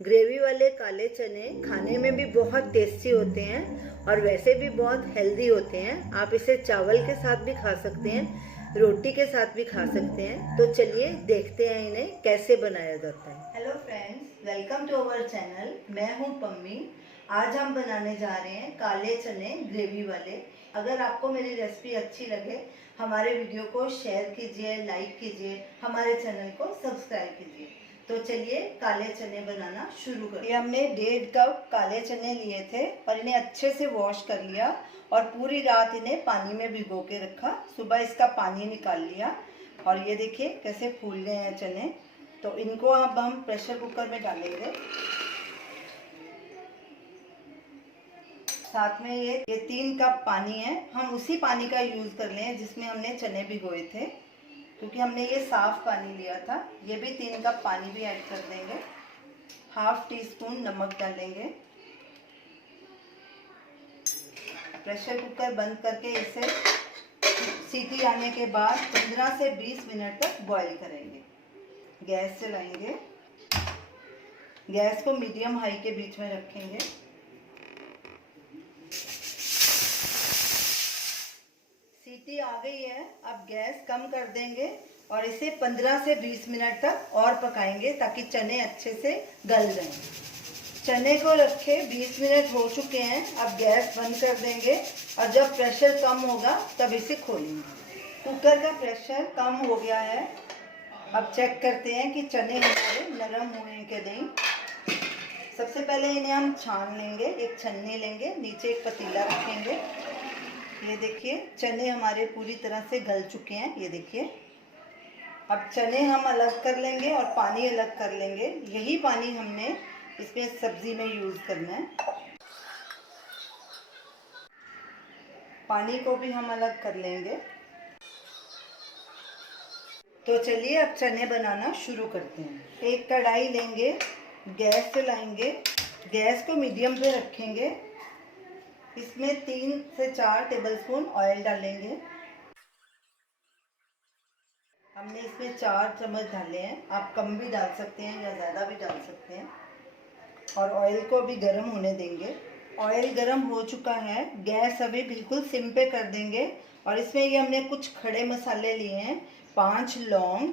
Gravy वाले काले चने खाने में भी बहुत टेस्टी होते हैं और वैसे भी बहुत हेल्दी होते हैं। आप इसे चावल के साथ भी खा सकते हैं, रोटी के साथ भी खा सकते हैं। तो चलिए देखते हैं इन्हें कैसे बनाया जाता है। Hello friends, welcome to our channel. मैं हूं पम्मी। आज हम बनाने जा रहे हैं काले चने ग्रेवी वाले। अगर आपको मेरी रेसिपी अच्छी लगे हमारे वीडियो को शेयर कीजिए, लाइक कीजिए, हमारे चैनल को सब्सक्राइब कीजिए। तो चलिए काले चने बनाना शुरू करें। ये हमने 1.5 कप काले चने लिए थे और इन्हें अच्छे से वॉश कर लिया और पूरी रात इन्हें पानी में भिगो के रखा। सुबह इसका पानी निकाल लिया और ये देखिए कैसे फूल गए हैं चने। तो इनको अब हम प्रेशर कुकर में डालेंगे। साथ में ये 3 कप पानी है, हम उसी पानी का यूज कर लें जिसमें हमने चने भिगोए थे, क्योंकि हमने ये साफ पानी लिया था। ये भी 3 कप पानी भी ऐड कर देंगे। हाफ टी स्पून नमक डालेंगे। प्रेशर कुकर बंद करके इसे सीटी आने के बाद 15 से 20 मिनट तक बॉईल करेंगे। गैस चलाएंगे। गैस को मीडियम हाई के बीच में रखेंगे। सीटी आ गई है, अब गैस कम कर देंगे और इसे 15 से 20 मिनट तक और पकाएंगे ताकि चने अच्छे से गल जाएं। चने को रखे 20 मिनट हो चुके हैं। अब गैस बंद कर देंगे और जब प्रेशर कम होगा तब इसे खोलेंगे। कुकर का प्रेशर कम हो गया है। अब चेक करते हैं कि चने हमारे नरम हुए हैं कि नहीं। सबसे पहले इन्हें हम छान लेंगे। एक छन्नी लेंगे, नीचे एक पतीला रखेंगे। ये देखिए चने हमारे पूरी तरह से गल चुके हैं। ये देखिए अब चने हम अलग कर लेंगे और पानी अलग कर लेंगे। यही पानी हमने इसमें सब्जी में यूज करना है। पानी को भी हम अलग कर लेंगे। तो चलिए अब चने बनाना शुरू करते हैं। एक कढ़ाई लेंगे, गैस चलाएंगे, गैस को मीडियम पे रखेंगे। इसमें 3 से 4 टेबलस्पून ऑयल डालेंगे। हमने इसमें 4 चम्मच डाले हैं, आप कम भी डाल सकते हैं या ज़्यादा भी डाल सकते हैं। और ऑयल को अभी गर्म होने देंगे। ऑयल गर्म हो चुका है, गैस अभी बिल्कुल सिम पे कर देंगे और इसमें ये हमने कुछ खड़े मसाले लिए हैं। 5 लौंग,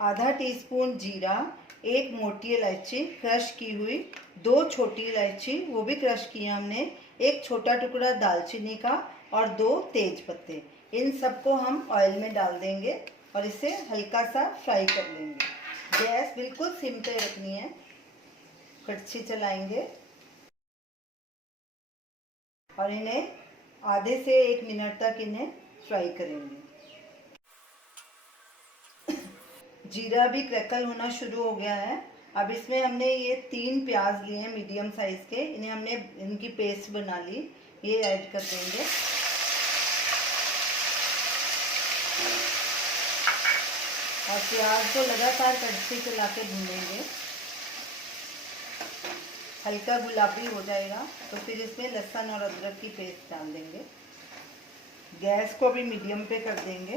आधा टीस्पून जीरा, 1 मोटी इलायची क्रश की हुई, 2 छोटी इलायची वो भी क्रश की है हमने, 1 छोटा टुकड़ा दालचीनी का और 2 तेज पत्ते। इन सबको हम ऑयल में डाल देंगे और इसे हल्का सा फ्राई कर लेंगे। गैस बिल्कुल सिम पे रखनी है। कड़छी चलाएंगे और इन्हें आधे से 1 मिनट तक इन्हें फ्राई करेंगे। जीरा भी क्रैकल होना शुरू हो गया है। अब इसमें हमने ये 3 प्याज लिए हैं मीडियम साइज के, इन्हें हमने इनकी पेस्ट बना ली, ये ऐड कर देंगे। और प्याज को लगातार कड़छी चला के भूनेंगे। हल्का गुलाबी हो जाएगा तो फिर इसमें लहसुन और अदरक की पेस्ट डाल देंगे। गैस को भी मीडियम पे कर देंगे।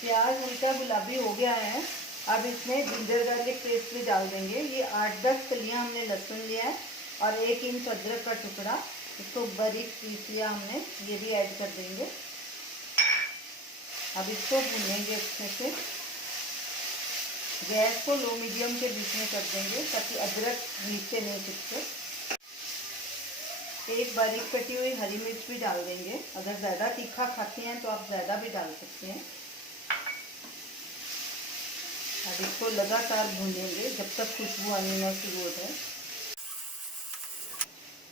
प्याज हल्का गुलाबी हो गया है। अब इसमें जिंजर गार्लिक पेस्ट भी डाल देंगे। ये 8-10 कलियां हमने लहसुन लिया है और 1 इंच अदरक का टुकड़ा, इसको बारीक पीस लिया हमने, ये भी ऐड कर देंगे। अब इसको भूनेंगे अच्छे से। गैस को लो मीडियम के बीच में कर देंगे ताकि अदरक नीचे नहीं चिपके। एक बारीक कटी हुई हरी मिर्च भी डाल देंगे। अगर ज़्यादा तीखा खाती हैं तो आप ज़्यादा भी डाल सकते हैं। अब इसको लगातार भूनेंगे जब तक खुशबू आनी ना शुरू हो जाए।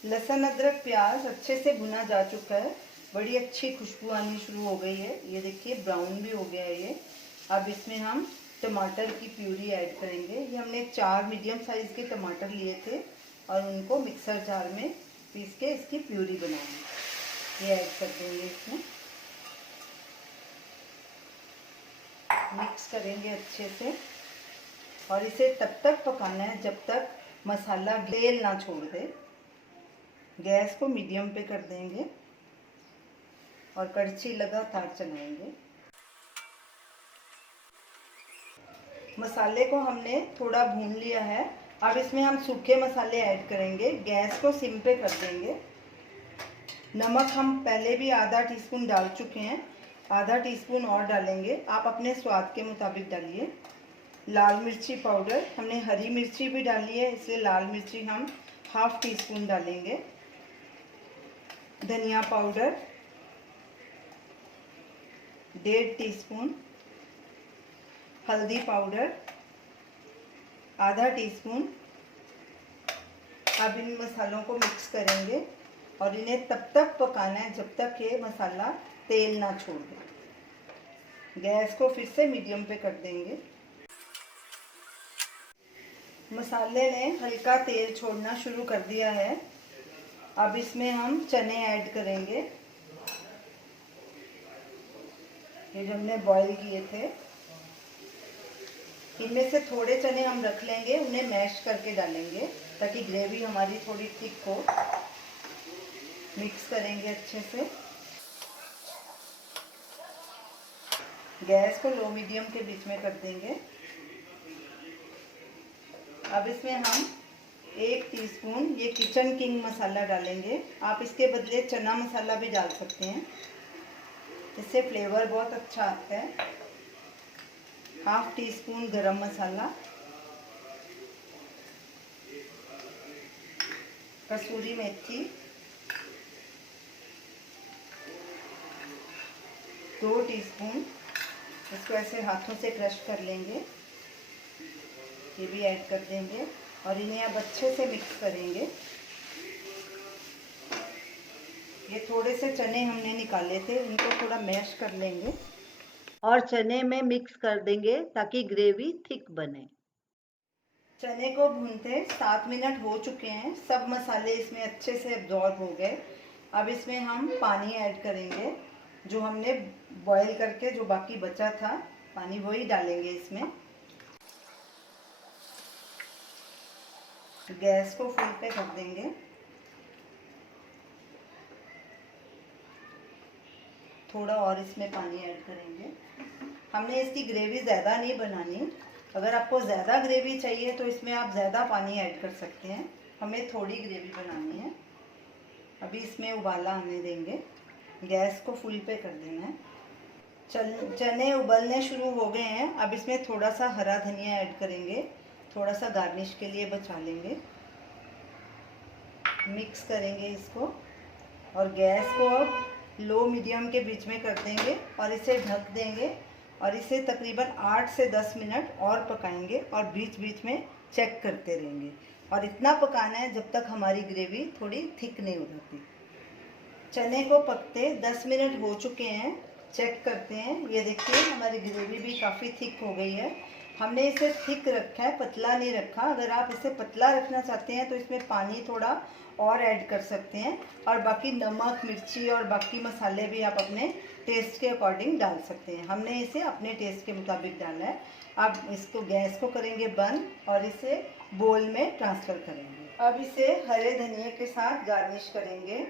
लहसुन अदरक प्याज अच्छे से भुना जा चुका है, बड़ी अच्छी खुशबू आनी शुरू हो गई है। ये देखिए ब्राउन भी हो गया है ये। अब इसमें हम टमाटर की प्यूरी ऐड करेंगे। ये हमने 4 मीडियम साइज के टमाटर लिए थे और उनको मिक्सर जार में पीस के इसकी प्यूरी बनाएंगे। ये ऐड कर देंगे इसमें। मिक्स करेंगे अच्छे से और इसे तब तक पकाना है जब तक मसाला तेल ना छोड़ दे। गैस को मीडियम पे कर देंगे और कड़छी लगातार चलाएंगे। मसाले को हमने थोड़ा भून लिया है। अब इसमें हम सूखे मसाले ऐड करेंगे। गैस को सिम पे कर देंगे। नमक हम पहले भी आधा टीस्पून डाल चुके हैं, आधा टीस्पून और डालेंगे, आप अपने स्वाद के मुताबिक डालिए। लाल मिर्ची पाउडर, हमने हरी मिर्ची भी डाली है इसलिए लाल मिर्ची हम हाफ टी स्पून डालेंगे। धनिया पाउडर 1.5 टीस्पून, हल्दी पाउडर आधा टीस्पून। अब इन मसालों को मिक्स करेंगे और इन्हें तब तक पकाना है जब तक ये मसाला तेल ना छोड़ दे। गैस को फिर से मीडियम पे कर देंगे। मसाले ने हल्का तेल छोड़ना शुरू कर दिया है। अब इसमें हम चने ऐड करेंगे, ये जो हमने बॉईल किए थे। इनमें से थोड़े चने हम रख लेंगे, उन्हें मैश करके डालेंगे ताकि ग्रेवी हमारी थोड़ी थिक हो। मिक्स करेंगे अच्छे से। गैस को लो मीडियम के बीच में कर देंगे। अब इसमें हम 1 टीस्पून ये किचन किंग मसाला डालेंगे। आप इसके बदले चना मसाला भी डाल सकते हैं, इससे फ्लेवर बहुत अच्छा आता है। हाफ टी स्पून गरम मसाला, कसूरी मेथी 2 टीस्पून, इसको ऐसे हाथों से क्रश कर लेंगे, ये भी ऐड कर देंगे और इन्हें अब अच्छे से मिक्स करेंगे। ये थोड़े से चने हमने निकाले थे, इनको थोड़ा मैश कर लेंगे और चने में मिक्स कर देंगे ताकि ग्रेवी थिक बने। चने को भूनते 7 मिनट हो चुके हैं, सब मसाले इसमें अच्छे से एब्जॉर्ब हो गए। अब इसमें हम पानी ऐड करेंगे, जो हमने बॉईल करके जो बाकी बचा था पानी वही डालेंगे इसमें। गैस को फुल पे कर देंगे। थोड़ा और इसमें पानी ऐड करेंगे। हमने इसकी ग्रेवी ज़्यादा नहीं बनानी, अगर आपको ज़्यादा ग्रेवी चाहिए तो इसमें आप ज़्यादा पानी ऐड कर सकते हैं, हमें थोड़ी ग्रेवी बनानी है। अभी इसमें उबाला आने देंगे, गैस को फुल पे कर देना है। चने उबलने शुरू हो गए हैं। अब इसमें थोड़ा सा हरा धनिया ऐड करेंगे, थोड़ा सा गार्निश के लिए बचा लेंगे। मिक्स करेंगे इसको और गैस को अब लो मीडियम के बीच में कर देंगे और इसे ढक देंगे और इसे तकरीबन 8 से 10 मिनट और पकाएंगे और बीच बीच में चेक करते रहेंगे। और इतना पकाना है जब तक हमारी ग्रेवी थोड़ी थिक नहीं हो जाती। चने को पकते 10 मिनट हो चुके हैं, चेक करते हैं। ये देखिए हमारी ग्रेवी भी काफ़ी थिक हो गई है। हमने इसे थिक रखा है, पतला नहीं रखा। अगर आप इसे पतला रखना चाहते हैं तो इसमें पानी थोड़ा और ऐड कर सकते हैं और बाकी नमक मिर्ची और बाकी मसाले भी आप अपने टेस्ट के अकॉर्डिंग डाल सकते हैं। हमने इसे अपने टेस्ट के मुताबिक डाला है। अब इसको गैस को करेंगे बंद और इसे बोल में ट्रांसफ़र करेंगे। अब इसे हरे धनिए के साथ गार्निश करेंगे।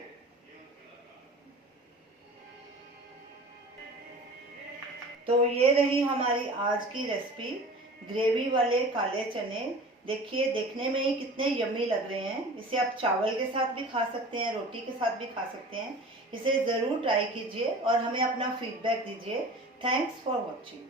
तो ये रही हमारी आज की रेसिपी, ग्रेवी वाले काले चने। देखिए देखने में ही कितने यम्मी लग रहे हैं। इसे आप चावल के साथ भी खा सकते हैं, रोटी के साथ भी खा सकते हैं। इसे ज़रूर ट्राई कीजिए और हमें अपना फीडबैक दीजिए। Thanks for watching.